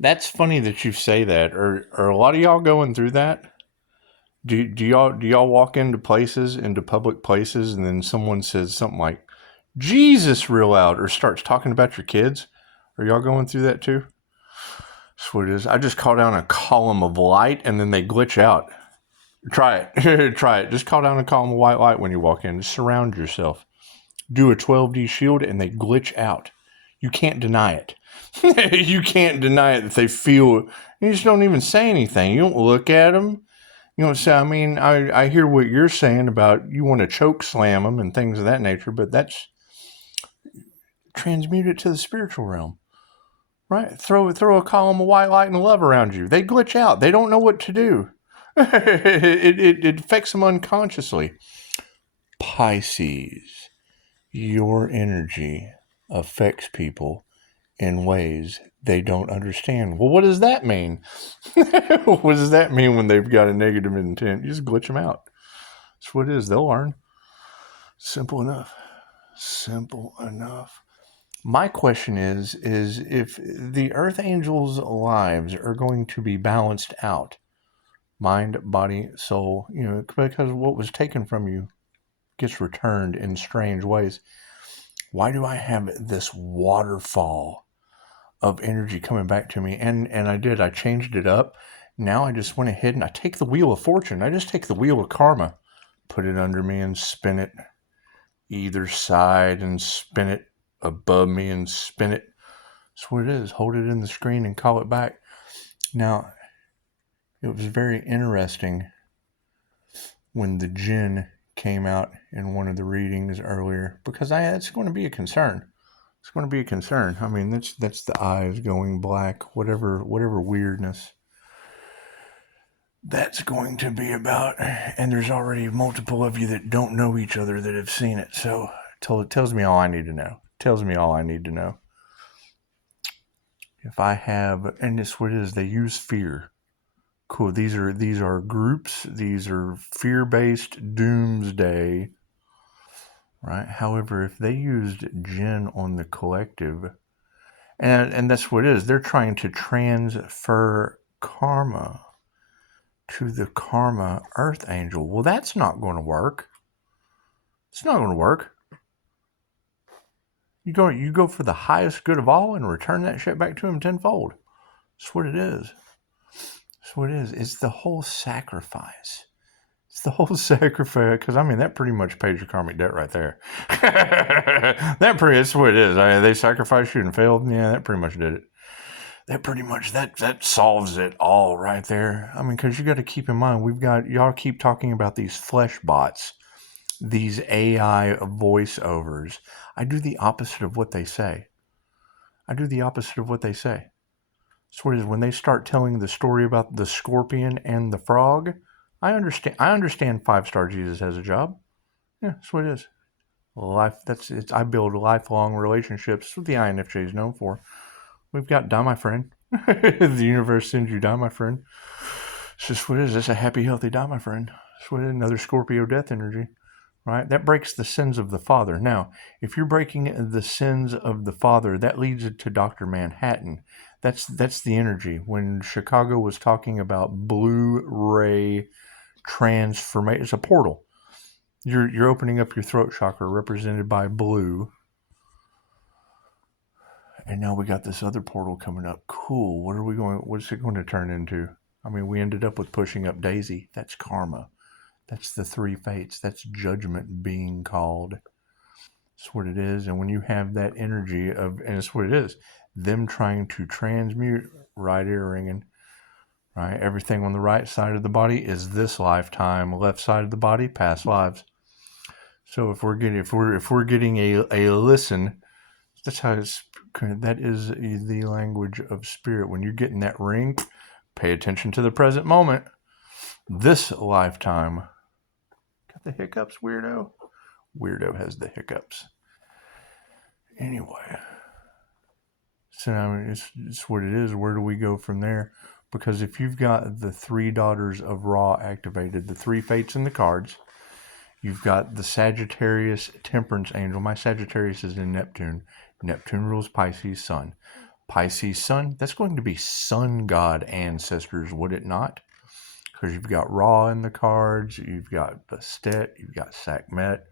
That's funny that you say that. Are a lot of y'all going through that? Do y'all walk into public places, and then someone says something like Jesus real loud, or starts talking about your kids? Are y'all going through that too? That's what it is. I just call down a column of light, and then they glitch out. Try it. Try it. Just call down a column of white light when you walk in. Just surround yourself. Do a 12D shield, and they glitch out. You can't deny it. You can't deny it that they feel. You just don't even say anything. You don't look at them. You don't say, I mean, I hear what you're saying about you want to choke slam them and things of that nature, but that's transmute it to the spiritual realm, right? Throw a column of white light and love around you. They glitch out. They don't know what to do. It affects them unconsciously. Pisces, your energy affects people in ways they don't understand. Well, what does that mean? What does that mean when they've got a negative intent? You just glitch them out. That's what it is. They'll learn. Simple enough. Simple enough. My question is if the Earth Angels' lives are going to be balanced out, mind, body, soul, because what was taken from you gets returned in strange ways. Why do I have this waterfall of energy coming back to me? And I changed it up. Now I just went ahead and I take the wheel of fortune. I just take the wheel of karma, put it under me and spin it either side and spin it above me and spin it. That's what it is. Hold it in the screen and call it back. Now, it was very interesting when the Jinn came out in one of the readings earlier, because it's going to be a concern. It's going to be a concern. I mean, that's the eyes going black, whatever weirdness that's going to be about. And there's already multiple of you that don't know each other that have seen it. So it tells me all I need to know. Tells me all I need to know. If I have, and this what it is, they use fear. Cool. These are groups. These are fear-based doomsday. Right. However, if they used Jinn on the collective, and that's what it is, they're trying to transfer karma to the karma earth angel. Well, that's not going to work. It's not going to work. You go for the highest good of all and return that shit back to him tenfold. That's what it is. That's what it is. It's the whole sacrifice. It's the whole sacrifice, because I mean that pretty much pays your karmic debt right there. That's what it is. I mean, they sacrificed you and failed. Yeah, that pretty much did it. That solves it all right there. I mean, because you got to keep in mind, y'all keep talking about these flesh bots, these AI voiceovers. I do the opposite of what they say. So what it is, when they start telling the story about the scorpion and the frog, I understand 5-star Jesus has a job. Yeah, that's what it is. I build lifelong relationships. That's what the INFJ is known for. We've got Die My Friend. The universe sends you Die My Friend. It's just what it is. It's a happy, healthy Die My Friend. It's what it is. Another Scorpio death energy. Right? That breaks the sins of the father. Now, if you're breaking the sins of the father, that leads it to Dr. Manhattan. That's the energy. When Chicago was talking about blue ray transformation, it's a portal. You're opening up your throat chakra, represented by blue. And now we got this other portal coming up. Cool. What's it going to turn into? I mean, we ended up with pushing up Daisy. That's karma. That's the 3 fates. That's judgment being called. That's what it is. And when you have that energy and it's what it is, them trying to transmute, right ear ringing, right? Everything on the right side of the body is this lifetime. Left side of the body, past lives. So if we're getting a listen, that is the language of spirit. When you're getting that ring, pay attention to the present moment. This lifetime. Got the hiccups, weirdo? Weirdo has the hiccups. Anyway. So I mean, it's what it is. Where do we go from there? Because if you've got the 3 daughters of Ra activated, the 3 fates in the cards, you've got the Sagittarius temperance angel. My Sagittarius is in Neptune. Neptune rules Pisces sun. Pisces sun, that's going to be sun god ancestors, would it not? Because you've got Ra in the cards, you've got Bastet, you've got Sekhmet.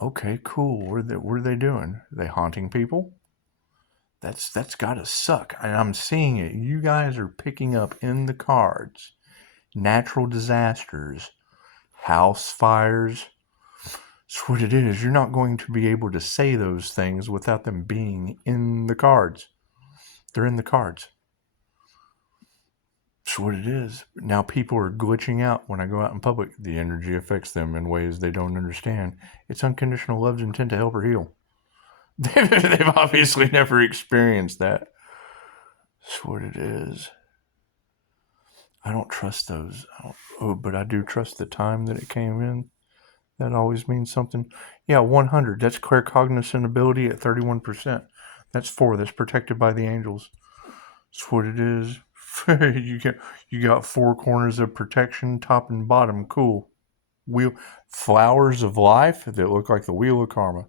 Okay, cool. What are they doing? Are they haunting people? That's gotta suck. And I'm seeing it. You guys are picking up in the cards natural disasters, house fires. That's what it is. You're not going to be able to say those things without them being in the cards. They're in the cards. That's what it is. Now people are glitching out when I go out in public. The energy affects them in ways they don't understand. It's unconditional love's intent to help or heal. They've obviously never experienced that. That's what it is. I don't trust those. But I do trust the time that it came in. That always means something. Yeah, 100. That's claircognizant ability at 31%. That's 4. That's protected by the angels. That's what it is. you got 4 corners of protection, top and bottom. Cool. Flowers of life that look like the wheel of karma.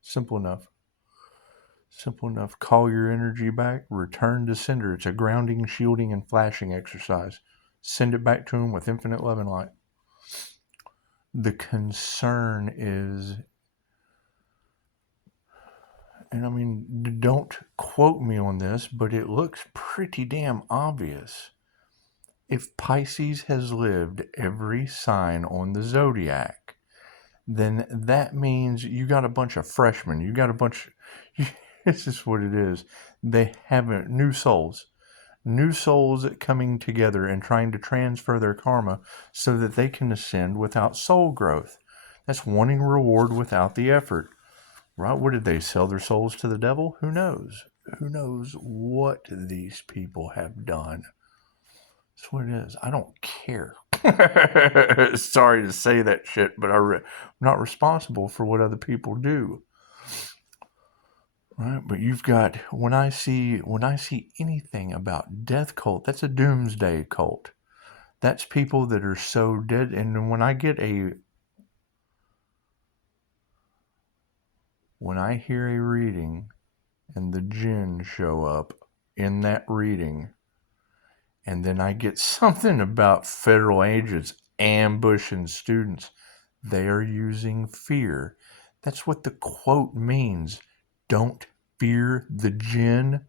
Simple enough. Simple enough. Call your energy back. Return to sender. It's a grounding, shielding, and flashing exercise. Send it back to him with infinite love and light. The concern is, and I mean, don't quote me on this, but it looks pretty damn obvious. If Pisces has lived every sign on the zodiac, then that means you got a bunch of freshmen. You got a bunch. This is what it is. They haven't, new souls coming together and trying to transfer their karma so that they can ascend without soul growth. That's wanting reward without the effort. Right? What did they sell their souls to the devil? Who knows? Who knows what these people have done? That's what it is. I don't care. Sorry to say that shit, but I'm not responsible for what other people do. Right? But you've got, when I see anything about death cult, that's a doomsday cult. That's people that are so dead. And when I hear a reading and the Jinn show up in that reading, and then I get something about federal agents ambushing students, they are using fear. That's what the quote means. Don't fear the Jinn.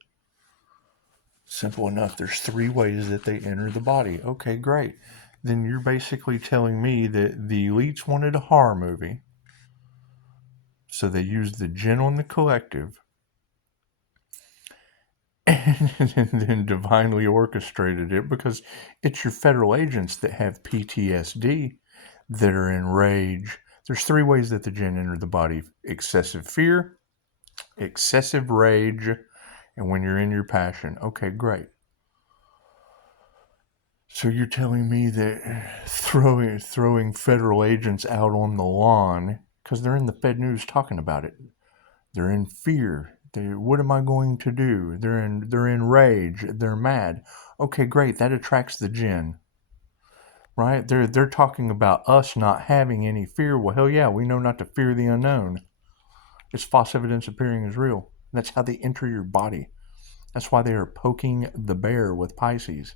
Simple enough. There's 3 ways that they enter the body. Okay, great. Then you're basically telling me that the elites wanted a horror movie, so they used the Jinn on the collective, and then divinely orchestrated it, because it's your federal agents that have PTSD, that are in rage. There's 3 ways that the Jinn enter the body: excessive fear, excessive rage, and when you're in your passion. Okay, great. So you're telling me that throwing federal agents out on the lawn, because they're in the Fed News talking about it, they're in fear. What am I going to do? They're in rage. They're mad. Okay, great. That attracts the Jinn. Right? They're talking about us not having any fear. Well, hell yeah, we know not to fear the unknown. It's false evidence appearing as real. That's how they enter your body. That's why they are poking the bear with Pisces.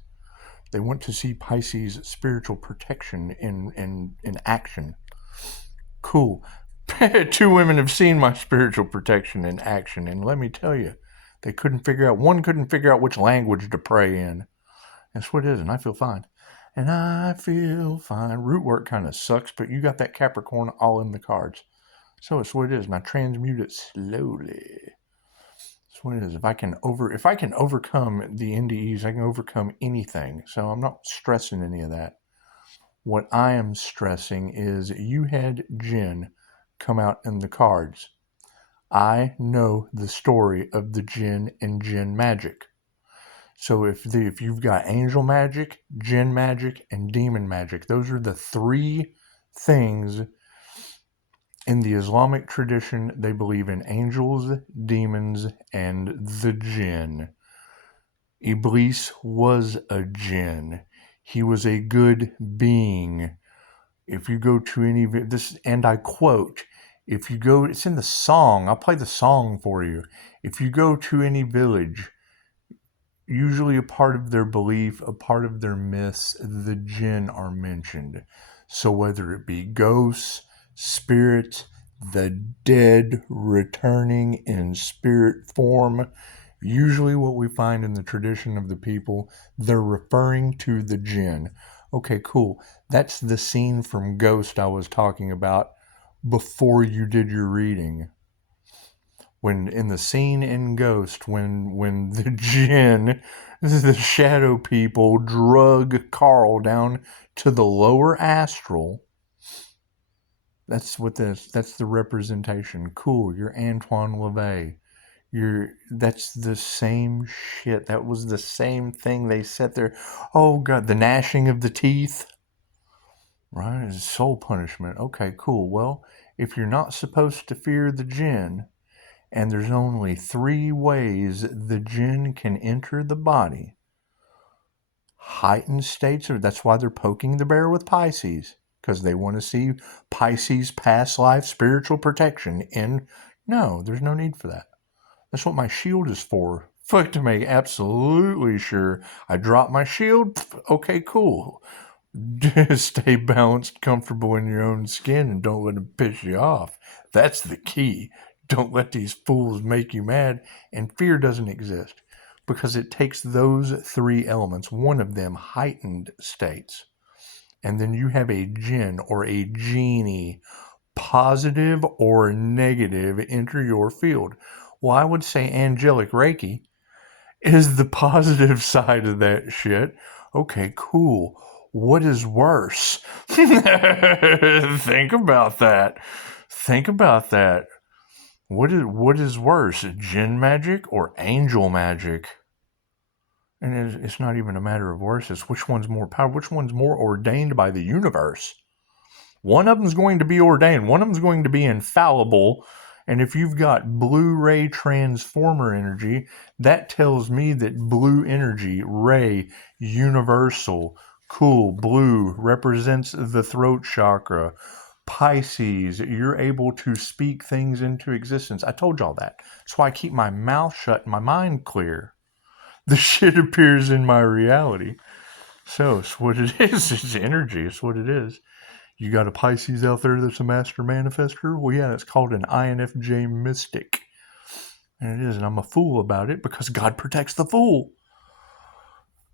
They want to see Pisces' spiritual protection in action. Cool. 2 women have seen my spiritual protection in action, and let me tell you, one couldn't figure out which language to pray in. That's what it is, and I feel fine. And I feel fine. Root work kind of sucks, but you got that Capricorn all in the cards. So it's what it is, and I transmute it slowly. That's what it is. If I can overcome the NDEs, I can overcome anything. So I'm not stressing any of that. What I am stressing is you had Jinn come out in the cards. I know the story of the Jinn and Jinn magic. So if you've got angel magic, Jinn magic, and demon magic, those are the 3 things in the Islamic tradition. They believe in angels, demons, and the Jinn. Iblis was a Jinn. He was a good being. If you go to any this, and I quote, it's in the song. I'll play the song for you. If you go to any village usually a part of their belief, a part of their myths, the jinn are mentioned. So whether it be ghosts, spirits, the dead returning in spirit form, usually what we find in the tradition of the people, they're referring to the jinn. Okay, cool. That's the scene from Ghost I was talking about before you did your reading. When in the scene in Ghost, when the jinn, the shadow people, drug Carl down to the lower astral. That's the representation. Cool, you're Antoine LaVey. That's the same shit. That was the same thing they said there. Oh god, the gnashing of the teeth. Right? It's soul punishment. Okay, cool. Well, if you're not supposed to fear the jinn, and there's only 3 ways the jinn can enter the body. Heightened states, that's why they're poking the bear with Pisces, because they want to see Pisces past life spiritual protection. No, there's no need for that. That's what my shield is for. Fuck, to make absolutely sure I drop my shield. Okay, cool. Stay balanced, comfortable in your own skin, and don't let them piss you off. That's the key. Don't let these fools make you mad. And fear doesn't exist because it takes those 3 elements, one of them heightened states, and then you have a jinn or a genie, positive or negative, enter your field. Well, I would say angelic Reiki is the positive side of that shit. Okay, cool. What is worse? Think about that. Think about that. What is worse, jinn magic or angel magic? And it's not even a matter of worse. It's which one's more powerful, which one's more ordained by the universe. One of them's going to be ordained. One of them's going to be infallible. And if you've got blue ray transformer energy, that tells me that blue energy, ray, universal, cool, blue represents the throat chakra. Pisces, you're able to speak things into existence. I told y'all that. That's why I keep my mouth shut and my mind clear. The shit appears in my reality. So it's what it is. It's energy. It's what it is. You got a Pisces out there that's a master manifester? Well, yeah, it's called an INFJ mystic. And it is, and I'm a fool about it because God protects the fool.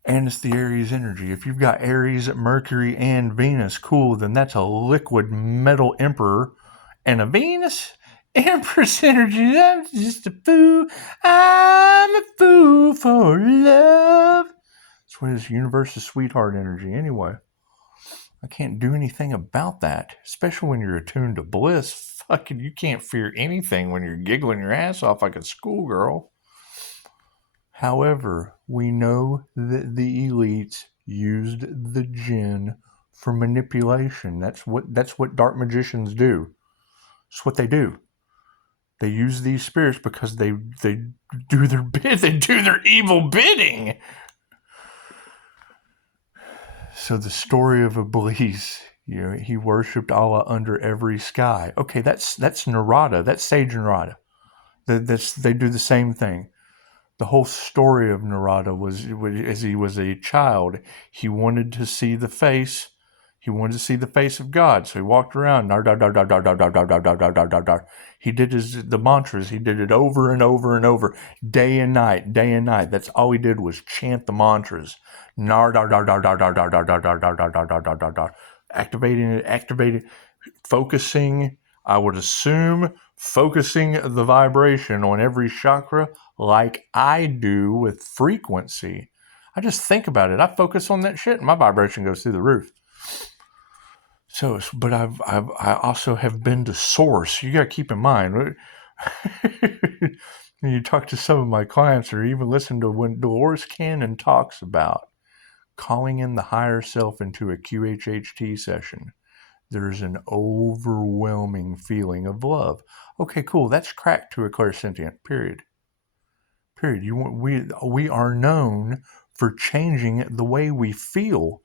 And it's the Aries energy. If you've got Aries, Mercury, and Venus, cool, then that's a liquid metal emperor. And a Venus Empress energy. I'm just a fool. I'm a fool for love. That's what is universe's sweetheart energy anyway. I can't do anything about that, especially when you're attuned to bliss. Fucking, you can't fear anything when you're giggling your ass off like a schoolgirl. However, we know that the elites used the jinn for manipulation. That's what dark magicians do. It's what they do. They use these spirits because they do their bid. They do their evil bidding. So the story of Iblis, he worshipped Allah under every sky. Okay, that's Narada. That's Sage Narada. They do the same thing. The whole story of Narada was, as he was a child, he wanted to see the face. He wanted to see the face of God, so he walked around. He did the mantras. He did it over and over and over, day and night, day and night. That's all he did was chant the mantras. Activating, focusing. I would assume focusing the vibration on every chakra like I do with frequency. I just think about it. I focus on that shit and my vibration goes through the roof. So, but I also have been to source. You got to keep in mind, you talk to some of my clients or even listen to when Dolores Cannon talks about calling in the higher self into a QHHT session. There's an overwhelming feeling of love. Okay, cool. That's cracked to a clairsentient, period. We are known for changing the way we feel.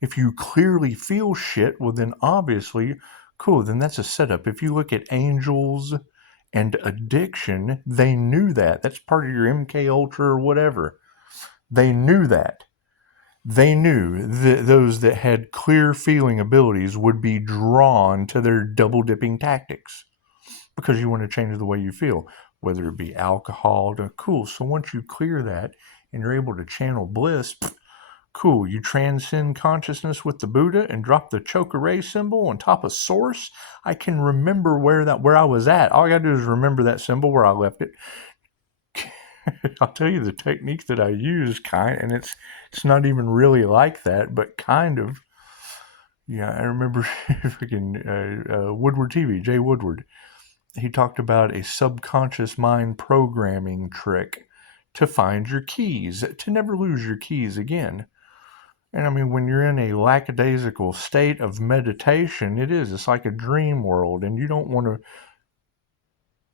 If you clearly feel shit, well then obviously, cool, then that's a setup. If you look at angels and addiction, they knew that. That's part of your MK Ultra or whatever. They knew that. They knew that those that had clear feeling abilities would be drawn to their double dipping tactics because you want to change the way you feel, whether it be alcohol to cool. So once you clear that and you're able to channel bliss, cool. You transcend consciousness with the Buddha and drop the choke-array symbol on top of source. I can remember where I was at. All I gotta do is remember that symbol where I left it. I'll tell you the technique that I use, and it's not even really like that, but kind of. Yeah, I remember freaking Woodward TV, Jay Woodward. He talked about a subconscious mind programming trick to find your keys, to never lose your keys again. And I mean, when you're in a lackadaisical state of meditation, it's like a dream world, and you don't want to.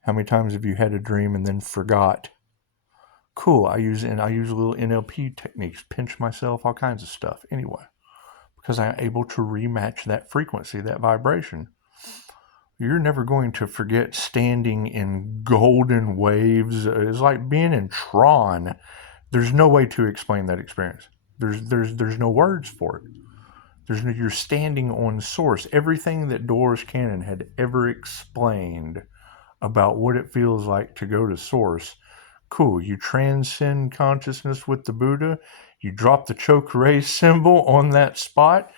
How many times have you had a dream and then forgot? Cool. I use little NLP techniques, pinch myself, all kinds of stuff. Anyway, because I'm able to rematch that frequency, that vibration. You're never going to forget standing in golden waves. It's like being in Tron. There's no way to explain that experience. There's no words for it. You're standing on source. Everything that Dolores Cannon had ever explained about what it feels like to go to source. Cool. You transcend consciousness with the Buddha. You drop the choke-array symbol on that spot,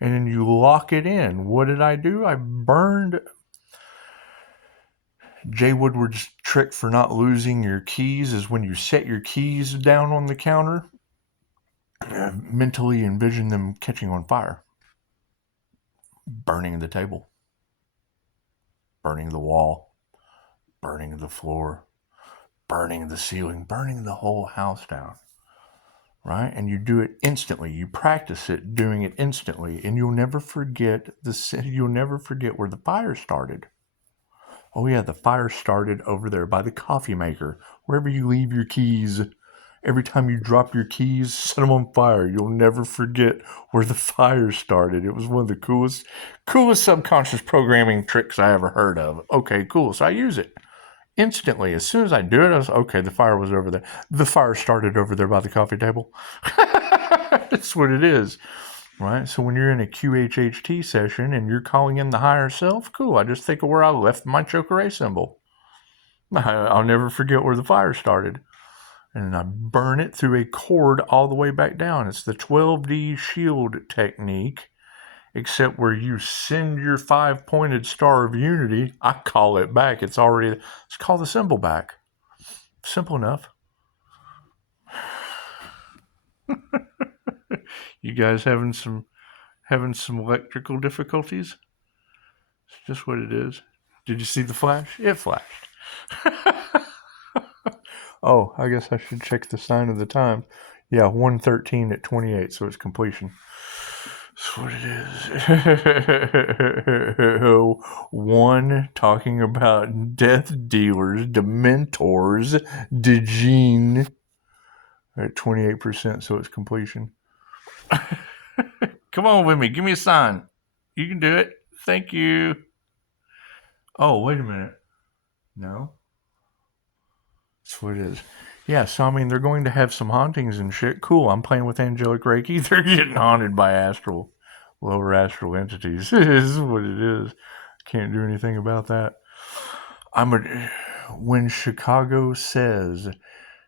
and then you lock it in. What did I do? I burned Jay Woodward's trick for not losing your keys is when you set your keys down on the counter, mentally envision them catching on fire, burning the table, burning the wall, burning the floor, burning the ceiling, burning the whole house down, right? And you do it instantly. You practice it, doing it instantly, and you'll never forget where the fire started. Oh yeah, the fire started over there by the coffee maker, wherever you leave your keys. Every time you drop your keys, set them on fire. You'll never forget where the fire started. It was one of the coolest subconscious programming tricks I ever heard of. Okay, cool. So I use it instantly. As soon as I do it, I was, okay, the fire was over there. The fire started over there by the coffee table. That's what it is. Right? So when you're in a QHHT session and you're calling in the higher self, cool. I just think of where I left my choke-array symbol. I'll never forget where the fire started. And I burn it through a cord all the way back down. It's the 12D shield technique, except where you send your 5-pointed star of unity. I call it back. Let's call the symbol back. Simple enough. You guys having some electrical difficulties? It's just what it is. Did you see the flash? It flashed. Oh, I guess I should check the sign of the time. Yeah, 1:13 at 28, so it's completion. That's what it is. One, talking about death dealers, dementors, Jinn at 28%, so it's completion. Come on with me. Give me a sign. You can do it. Thank you. Oh, wait a minute. No. That's what it is. Yeah, so I mean, they're going to have some hauntings and shit. Cool. I'm playing with angelic Reiki. They're getting haunted by lower astral entities. This is what it is. Can't do anything about that. When Chicago says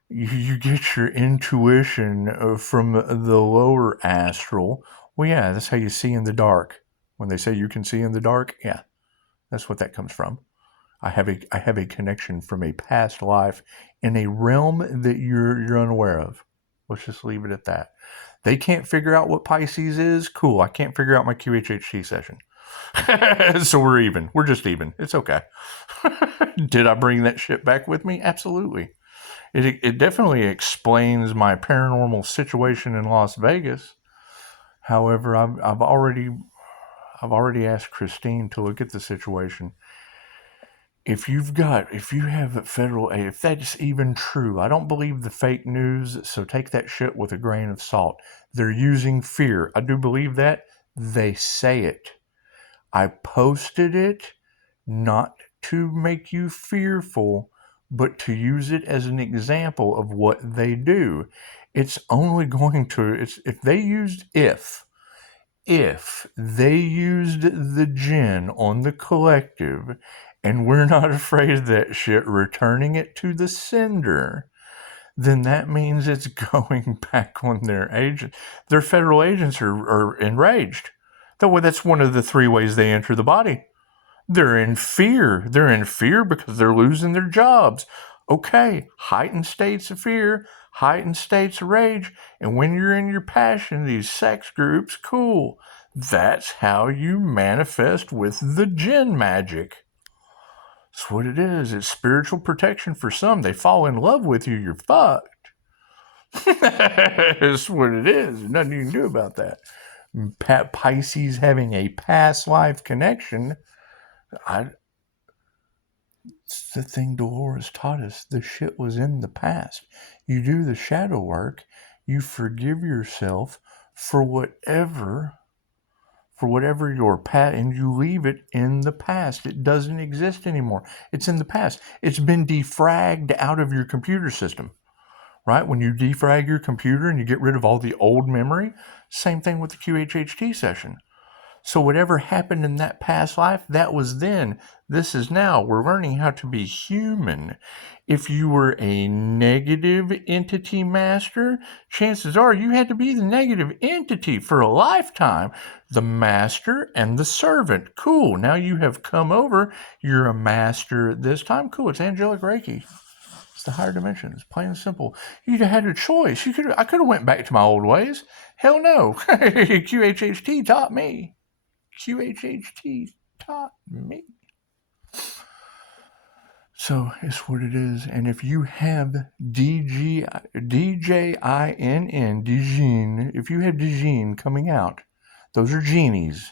you get your intuition from the lower astral, well, yeah, that's how you see in the dark. When they say you can see in the dark, yeah, that's what that comes from. I have a connection from a past life in a realm that you're unaware of. Let's just leave it at that. They can't figure out what Pisces is. Cool. I can't figure out my QHHT session. So we're even. We're just even. It's okay. Did I bring that shit back with me? Absolutely. It definitely explains my paranormal situation in Las Vegas. However, I've already asked Christine to look at the situation. If you have federal aid, if that's even true, I don't believe the fake news, so take that shit with a grain of salt. They're using fear. I do believe that. They say it. I posted it not to make you fearful, but to use it as an example of what they do. it's only going to, if they used, if they used the Jinn on the collective, and we're not afraid of that shit, returning it to the sender, then that means it's going back on their agent. Their federal agents are enraged. That's one of the three ways they enter the body. They're in fear. They're in fear because they're losing their jobs. Okay, heightened states of fear, heightened states of rage. And when you're in your passion, these sex groups, cool. That's how you manifest with the Jinn magic. That's what it is. It's spiritual protection for some. They fall in love with you, you're fucked. That's what it is. There's nothing you can do about that. Pisces having a past life connection. It's the thing Dolores taught us. The shit was in the past. You do the shadow work. You forgive yourself for whatever your past, and you leave it in the past. It doesn't exist anymore. It's in the past. It's been defragged out of your computer system, right? When you defrag your computer and you get rid of all the old memory, same thing with the QHHT session. So whatever happened in that past life, that was then. This is now. We're learning how to be human. If you were a negative entity master, chances are you had to be the negative entity for a lifetime. The master and the servant. Cool. Now you have come over. You're a master this time. Cool. It's angelic Reiki. It's the higher dimensions. Plain and simple. You'd have had a choice. I could have went back to my old ways. Hell no. QHHT taught me. QHHT taught me. So it's what it is. And if you have DJINN, Dijin, if you have Dijin coming out, those are genies.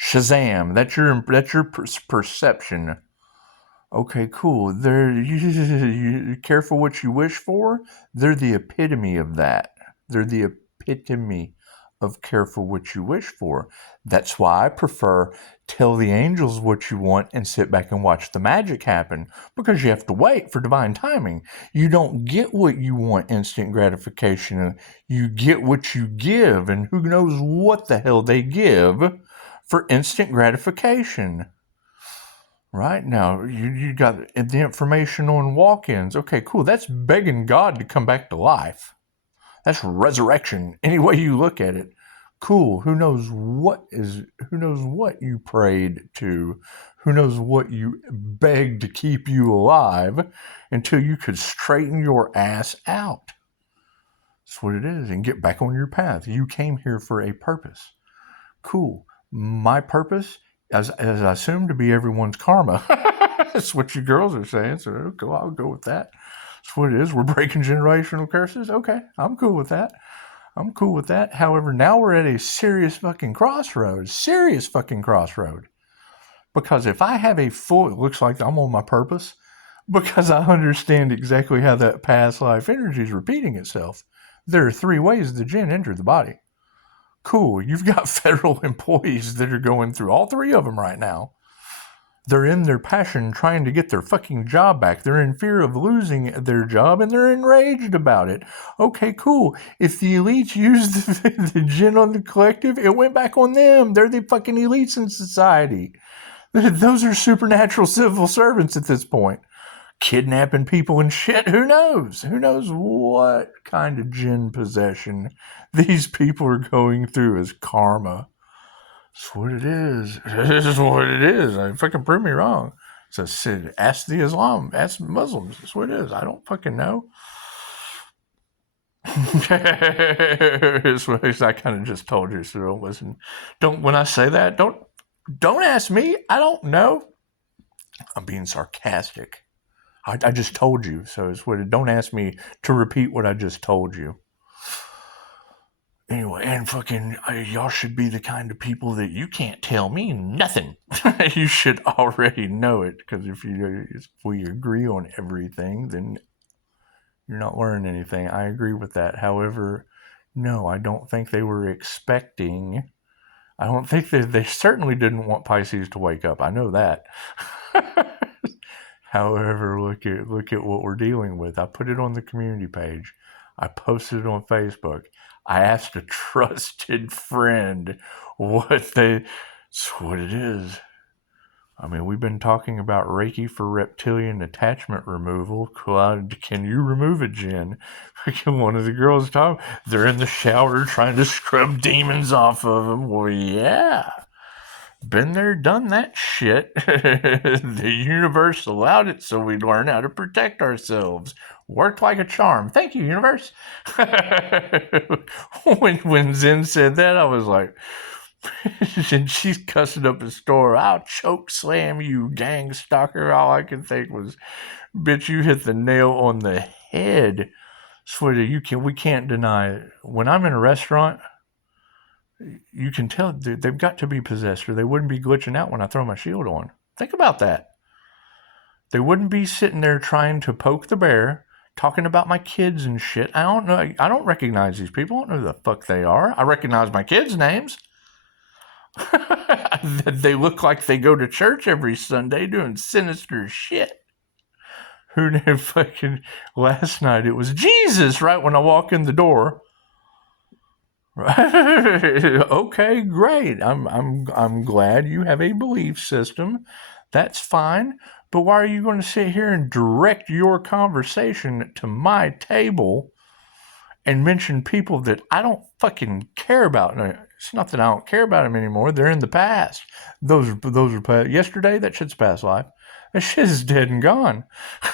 Shazam, that's your perception. Okay, cool. You careful what you wish for. They're the epitome of that. They're the epitome of careful what you wish for. That's why I prefer tell the angels what you want and sit back and watch the magic happen, because you have to wait for divine timing. You don't get what you want instant gratification. You get what you give, and who knows what the hell they give for instant gratification. Right now, you got the information on walk-ins. Okay, cool. That's begging God to come back to life. That's resurrection, any way you look at it. Cool. Who knows what you prayed to? Who knows what you begged to keep you alive until you could straighten your ass out. That's what it is. And get back on your path. You came here for a purpose. Cool. My purpose, as I assume, to be everyone's karma. That's what you girls are saying. So I'll go with that. That's what it is. We're breaking generational curses. Okay, I'm cool with that. However, now we're at a serious fucking crossroad. Because if I have it looks like I'm on my purpose, because I understand exactly how that past life energy is repeating itself. There are three ways the Jinn enter the body. Cool. You've got federal employees that are going through all three of them right now. They're in their passion trying to get their fucking job back. They're in fear of losing their job, and they're enraged about it. Okay, cool. If the elites used the Jinn on the collective, it went back on them. They're the fucking elites in society. Those are supernatural civil servants at this point. Kidnapping people and shit. Who knows? Who knows what kind of Jinn possession these people are going through as karma. That's what it is. This is what it is. Fucking prove me wrong. So ask the Muslims. That's what it is. I don't fucking know. It's what I kind of just told you, so don't listen. When I say that, don't ask me. I don't know. I'm being sarcastic. I just told you, so it's what. Don't ask me to repeat what I just told you. Anyway, and fucking, y'all should be the kind of people that you can't tell me nothing. You should already know it, because if we agree on everything, then you're not learning anything. I agree with that. However, no, I don't think they were expecting. I don't think they certainly didn't want Pisces to wake up. I know that. However, look at what we're dealing with. I put it on the community page. I posted it on Facebook. I asked a trusted friend what they. That's what it is. I mean, we've been talking about Reiki for reptilian attachment removal. Can you remove a Jinn? One of the girls talking. They're in the shower trying to scrub demons off of them. Well, yeah. Been there, done that shit. The universe allowed it so we learn how to protect ourselves. Worked like a charm. Thank you, universe. when Zen said that, I was like, and she's cussing up a store. I'll choke slam you, gang stalker. All I could think was, bitch, you hit the nail on the head. Sweetie, we can't deny it. When I'm in a restaurant, you can tell they've got to be possessed or they wouldn't be glitching out when I throw my shield on. Think about that. They wouldn't be sitting there trying to poke the bear, talking about my kids and shit. I don't know. I don't recognize these people. I don't know who the fuck they are. I recognize my kids' names. They look like they go to church every Sunday doing sinister shit. Who knew fucking last night it was Jesus right when I walk in the door. Okay, great. I'm glad you have a belief system. That's fine. But why are you going to sit here and direct your conversation to my table and mention people that I don't fucking care about? It's not that I don't care about them anymore. They're in the past. Those are past. Yesterday, that shit's past life. That shit is dead and gone.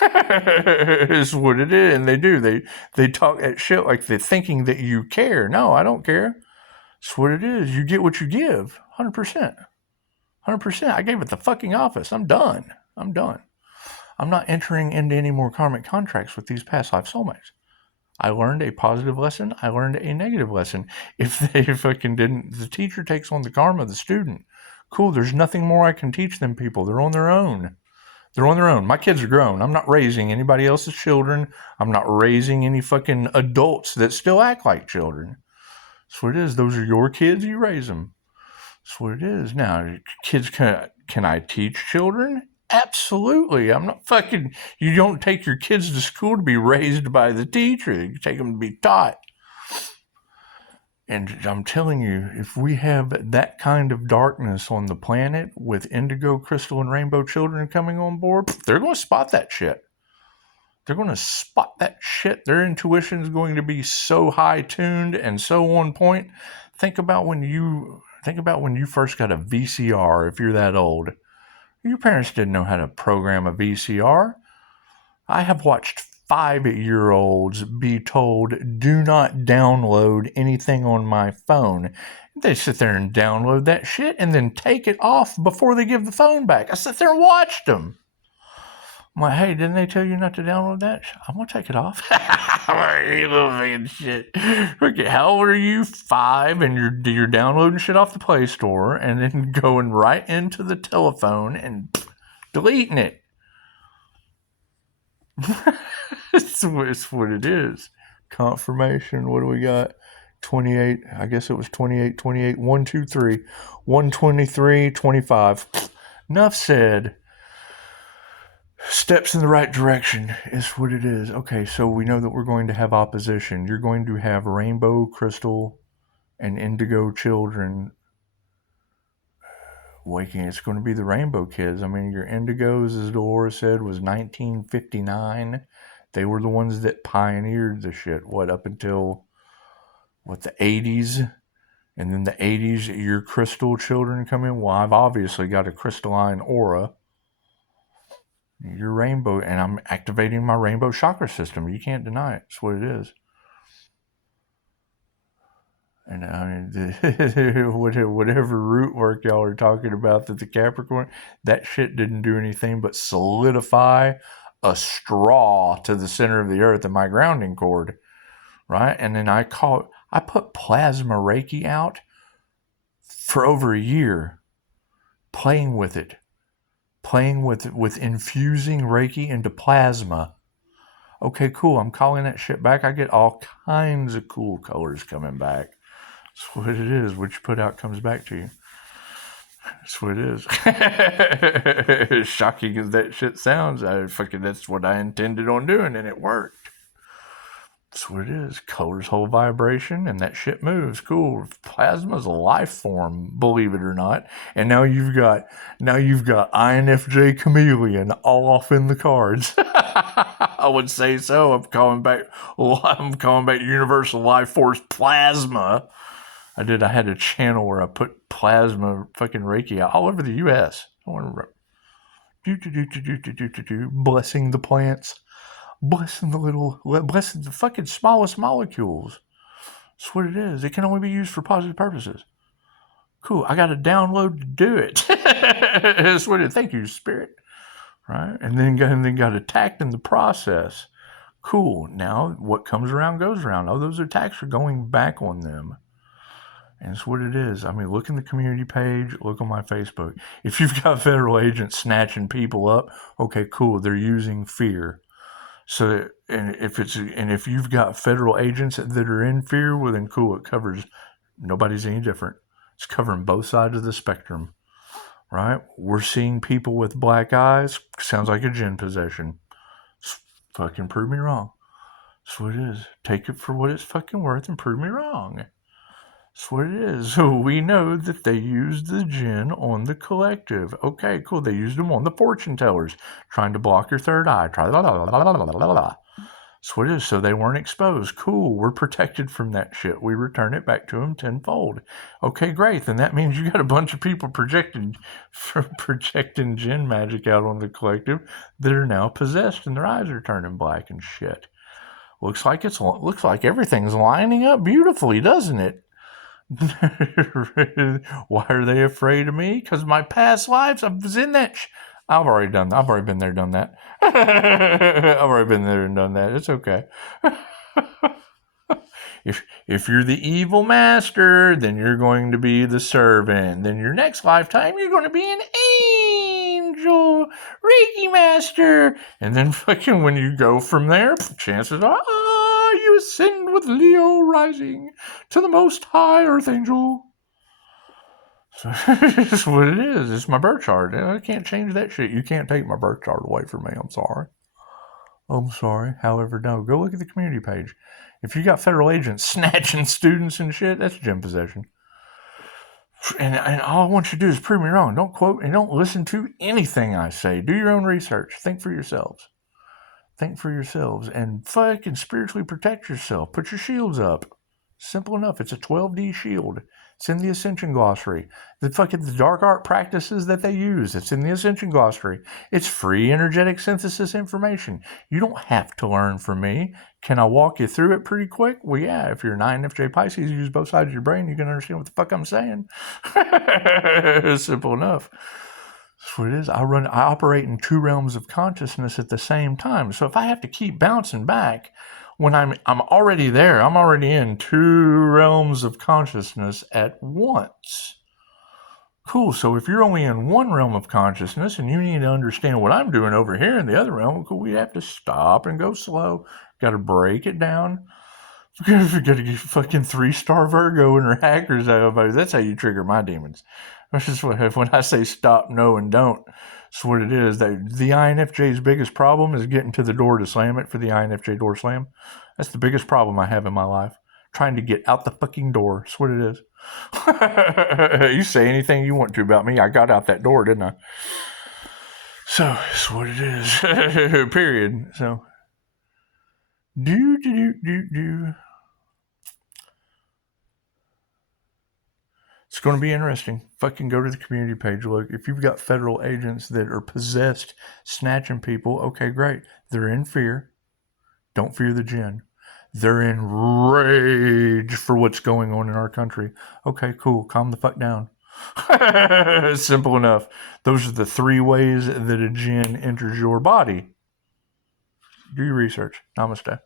Is what it is. And they do. They talk that shit like they're thinking that you care. No, I don't care. That's what it is. You get what you give. 100%. 100%. I gave it the fucking office. I'm done. I'm not entering into any more karmic contracts with these past life soulmates. I learned a positive lesson. I learned a negative lesson. If they fucking didn't, the teacher takes on the karma of the student. Cool. There's nothing more I can teach them people. They're on their own. They're on their own. My kids are grown. I'm not raising anybody else's children. I'm not raising any fucking adults that still act like children. That's what it is. Those are your kids. You raise them. That's what it is. Now, kids, can I teach children? Absolutely. I'm not fucking, you don't take your kids to school to be raised by the teacher. You take them to be taught. And I'm telling you, if we have that kind of darkness on the planet with indigo, crystal, and rainbow children coming on board, they're going to spot that shit. They're going to spot that shit. Their intuition is going to be so high tuned and so on point. Think about when you first got a VCR, if you're that old. Your parents didn't know how to program a VCR. I have watched 5-year-olds be told, do not download anything on my phone. They sit there and download that shit and then take it off before they give the phone back. I sit there and watched them. I'm like, hey, didn't they tell you not to download that? I'm going to take it off. You little fucking shit. Okay, how old are you? 5, and you're downloading shit off the Play Store and then going right into the telephone and deleting it. It's what it is. Confirmation. What do we got? 28. I guess it was 28, 1, 2, 3. 123, 25. Enough said. Steps in the right direction is what it is. Okay, so we know that we're going to have opposition. You're going to have rainbow, crystal, and indigo children waking. It's going to be the rainbow kids. I mean, your indigos, as Dolores said, was 1959. They were the ones that pioneered the shit, up until, the 80s? And then the 80s, your crystal children come in. Well, I've obviously got a crystalline aura. Your rainbow, and I'm activating my rainbow chakra system. You can't deny it. It's what it is. And I mean, whatever root work y'all are talking about that the Capricorn, that shit didn't do anything but solidify a straw to the center of the earth in my grounding cord, right? And then I put plasma Reiki out for over a year, playing with infusing Reiki into plasma. Okay, cool. I'm calling that shit back. I get all kinds of cool colors coming back. That's what it is. What you put out comes back to you. That's what it is. As shocking as that shit sounds, that's what I intended on doing, and it worked. That's what it is. Colors hold vibration, and that shit moves. Cool. Plasma's a life form, believe it or not. And now you've got INFJ chameleon all off in the cards. I would say so. I'm calling back universal life force plasma. I had a channel where I put plasma fucking Reiki out all over the U.S. I want to blessing the plants. Blessing the fucking smallest molecules. That's what it is. It can only be used for positive purposes. Cool. I got to download to do it. That's what it is. Thank you, Spirit. Right? And then got attacked in the process. Cool. Now, what comes around goes around. All those attacks are going back on them. And it's what it is. I mean, look in the community page. Look on my Facebook. If you've got federal agents snatching people up, okay, cool. They're using fear. So, and if you've got federal agents that are in fear, well then cool, it covers, nobody's any different. It's covering both sides of the spectrum, right? We're seeing people with black eyes, sounds like a Jinn possession. Fucking prove me wrong. That's what it is. Take it for what it's fucking worth and prove me wrong. That's what it is. So we know that they used the Jinn on the collective. Okay, cool. They used them on the fortune tellers, trying to block your third eye. That's what it is. So they weren't exposed. Cool. We're protected from that shit. We return it back to them tenfold. Okay, great. Then that means you got a bunch of people projecting Jinn magic out on the collective that are now possessed and their eyes are turning black and shit. Looks like everything's lining up beautifully, doesn't it? Why are they afraid of me? Because my past lives, I was in that. I've already been there, done that. I've already been there and done that. It's okay. If you're the evil master, then you're going to be the servant. Then your next lifetime, you're going to be an angel, Reiki master. And then fucking when you go from there, chances are, you ascend with Leo rising to the most high earth angel. So it's what it is. It's my birth chart. I can't change that shit. You can't take my birth chart away from me. I'm sorry. However, no. Go look at the community page. If you got federal agents snatching students and shit, that's Jinn possession. And all I want you to do is prove me wrong. Don't quote and don't listen to anything I say. Do your own research. Think for yourselves. And fucking spiritually protect yourself. Put your shields up. Simple enough. It's a 12D shield. It's in the Ascension Glossary. The dark art practices that they use, it's in the Ascension Glossary. It's free energetic synthesis information. You don't have to learn from me. Can I walk you through it pretty quick? Well, yeah, if you're an INFJ Pisces, you use both sides of your brain, you can understand what the fuck I'm saying. It's simple enough. That's what it is. I operate in two realms of consciousness at the same time. So if I have to keep bouncing back, when I'm already there, I'm already in two realms of consciousness at once. Cool. So if you're only in one realm of consciousness and you need to understand what I'm doing over here in the other realm, cool, we have to stop and go slow. Got to break it down. You got to get fucking 3-star Virgo and her hackers out of it. That's how you trigger my demons. That's just when I say stop, no, and don't. That's what it is. The INFJ's biggest problem is getting to the door to slam it for the INFJ door slam. That's the biggest problem I have in my life. Trying to get out the fucking door. That's what it is. You say anything you want to about me. I got out that door, didn't I? So, that's what it is. Period. So, do. It's going to be interesting. Fucking go to the community page. Look, if you've got federal agents that are possessed, snatching people, okay, great. They're in fear. Don't fear the Jinn. They're in rage for what's going on in our country. Okay, cool. Calm the fuck down. Simple enough. Those are the 3 ways that a Jinn enters your body. Do your research. Namaste.